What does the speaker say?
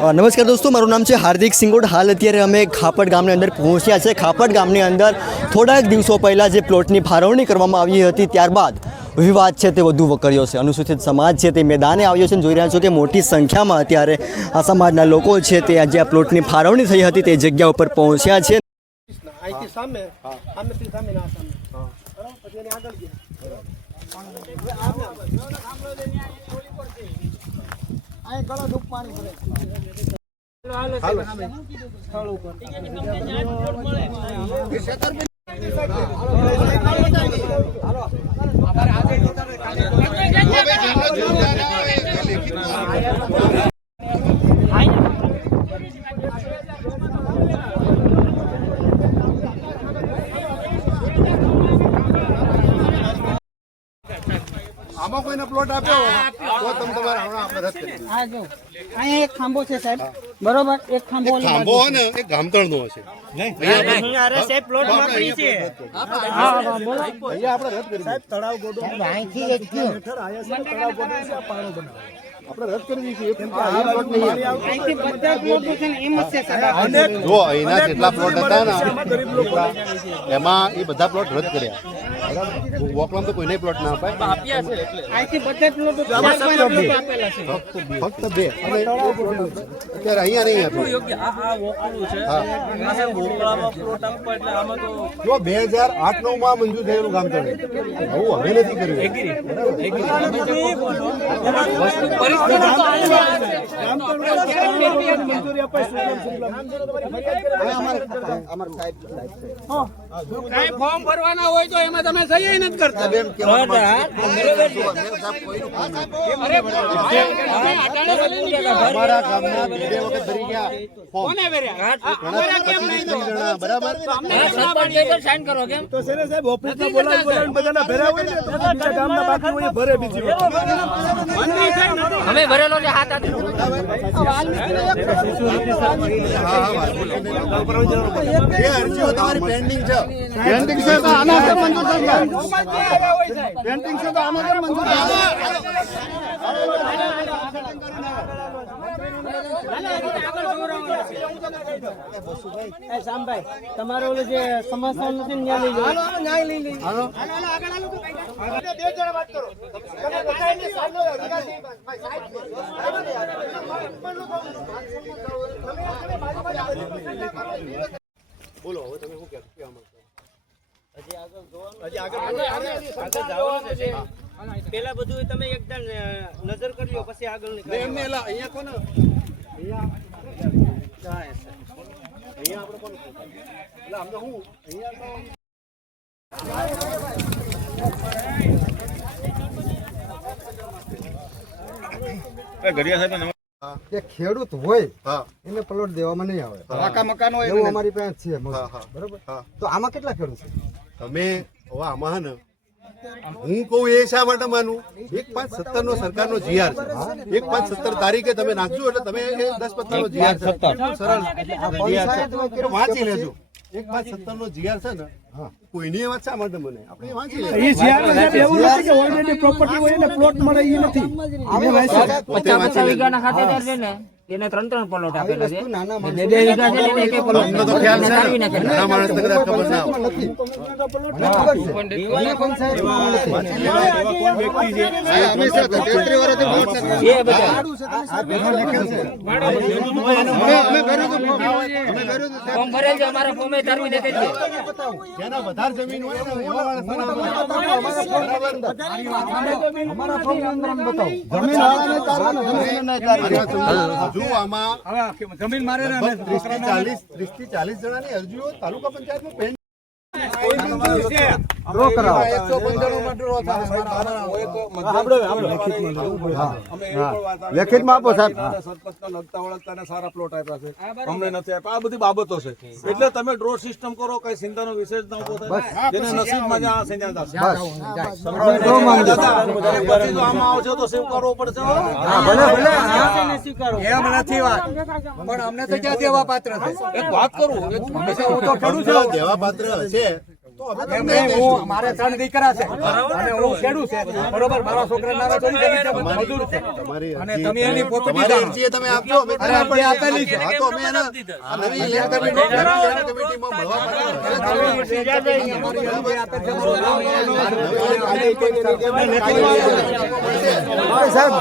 નમસ્કાર દોસ્તો, મારું નામ છે હાર્દિક સિંગોડ. હાલ અત્યારે અમે ખાપડ ગામની અંદર પહોંચ્યા છે. ખાપડ ગામની અંદર થોડાક દિવસો પહેલાં જે પ્લોટની ફાળવણી કરવામાં આવી હતી, ત્યારબાદ વિવાદ છે તે વધુ વકર્યો છે. અનુસૂચિત સમાજ છે તે મેદાને આવ્યો છે. જોઈ રહ્યા છો કે મોટી સંખ્યામાં અત્યારે આ સમાજના લોકો છે તે આજે આ પ્લોટની ફાળવણી થઈ હતી તે જગ્યા ઉપર પહોંચ્યા છે. આમાં કોઈને પ્લોટ આપ્યો તો તમે તમારા હમણાં આપણે રદ કરી હા જો અહીંયા એક ખાંભો છે સાહેબ, બરોબર? એક ખાંભો ખાંભો હોય ને એ ગામતળ નો હશે. અહીંયા આપણે રદ કરી સાહેબ તળાવ ગોડો અહીંથી એક આપણે રદ કરી દઈશું. અહીંથી બધા પ્લોટ છે ને એમ જ છે સાહેબ. જો અહીંના જેટલા પ્લોટ હતા ને એમાં એ બધા પ્લોટ રદ કર્યા. વોકલામ તો કોઈને પ્લોટ ના અપાય. અહીંથી બધા પ્લોટ આપેલા છે. ફક્ત બે. અને અત્યારે અહીંયા નહીં આપ્યું. જો 2008-9 માં મંજૂર થયેલું ગામતળ આવું હવે નથી કર્યું. ફોર્મ ભરવાના હોય તો એમાં તમે સહી નથી કરતા. અમારા ગામના 2 વખત ભરી ગયા ફોર્મ. બરાબર સાઈન કરો કેમ તો છે ને સાહેબ, ઓફિસમાં બોલાવી બધાના ભર્યા હોય ને તો બીજા ગામના બાકી હોય ભરે બીજી વાર. અમે ભરેલો છે હાથ હાથ. એ અરજીઓ તમારી પેન્ડિંગ છે. પેન્ડિંગ છે તો આના પર મંજૂર થઈ જાય. પેન્ડિંગ છે તો આના પર મંજૂર થઈ જાય. શામભાઈ, તમારો ઓલો જે સમસ્યા નથી ન્યાય લઈ લો. હાલો બોલો હવે તમે શું કહેવા માંગો? પેલા બધું તમે એકદમ નજર કરી લો, પછી આગળ એમને અહીંયા કોને અહીંયા આપણે કોણ એટલે અમને હું કે ખેડૂત હોય એને પ્લોટ દેવામાં નહીં આવે. પાકા મકાન હોય એવું અમારી પાસે છે. બરોબર, તો આમાં કેટલા ખેડૂત છે? તમે હવે આમાં હે ને હું કહું એ શા માટે માનું? 1/5/17 નો સરકારનો જીઆર છે. 1/5/17 તારીખે તમે નાખજો એટલે તમે 10/15 નો જીઆર છે. સરળ વાંચી લેજો. 1/5/17 નો જીઆર છે ને, કોઈની વાત શા માટે મને આપણે વાંચી લેજો. એવું નથી કે ઓલરેડી પ્રોપર્ટી હોય ને પ્લોટ મળે એ નથી. પોતે વાંચી લેજો. એને 3 પ્લોટ આપેલા છે. નાના બે વીઘા છે ને એક પ્લોટ તમને તો ખ્યાલ છે ને? નાના માણસને કદાચ ખબર ના હોય. જેના વધારે જમીન હોય ને એવા માણસોને અમારા ફોર્મ અંદર બતાવો. જમીન હજુ આમાં જમીન મારે 30 થી 40 જણાની અરજીઓ તાલુકા પંચાયતમાં પેન્ડિંગ ડ્રો કરાવો. 115 લેખિતમાં આપો સાહેબ. સરપંચના લગતા વળગતા સારા પ્લોટ આપ્યા છે, અમને નથી આપ્યા. આ બધી બાબતો છે. એટલે તમે ડ્રો સિસ્ટમ કરો, કઈ ચિંતાનો વિષય જ ન ઉભો થાય. જેને નસીબમાં જ્યાં હશે ત્યાં થશે. આમાં આવશે તો સ્વીકારવો પડશે. એમ નથી વાત, પણ અમને તો ક્યાં દેવા પાત્ર છે. એક વાત કરું, દેવા પાત્ર છે તો અમે તમને મારે 3 દીકરા છે અને હું ખેડૂત છે બરોબર મારા છોકરા નાના ચોરી કરી છે મજૂર છે તમારી અને તમે એની પોપટી તમારી જાણો અરજી તમે આપજો અમે અરે અરજી આપેલી છે હા તો અમે એના આ નવી લેન્ડ કમિટીમાં મળવા માટે સાહેબ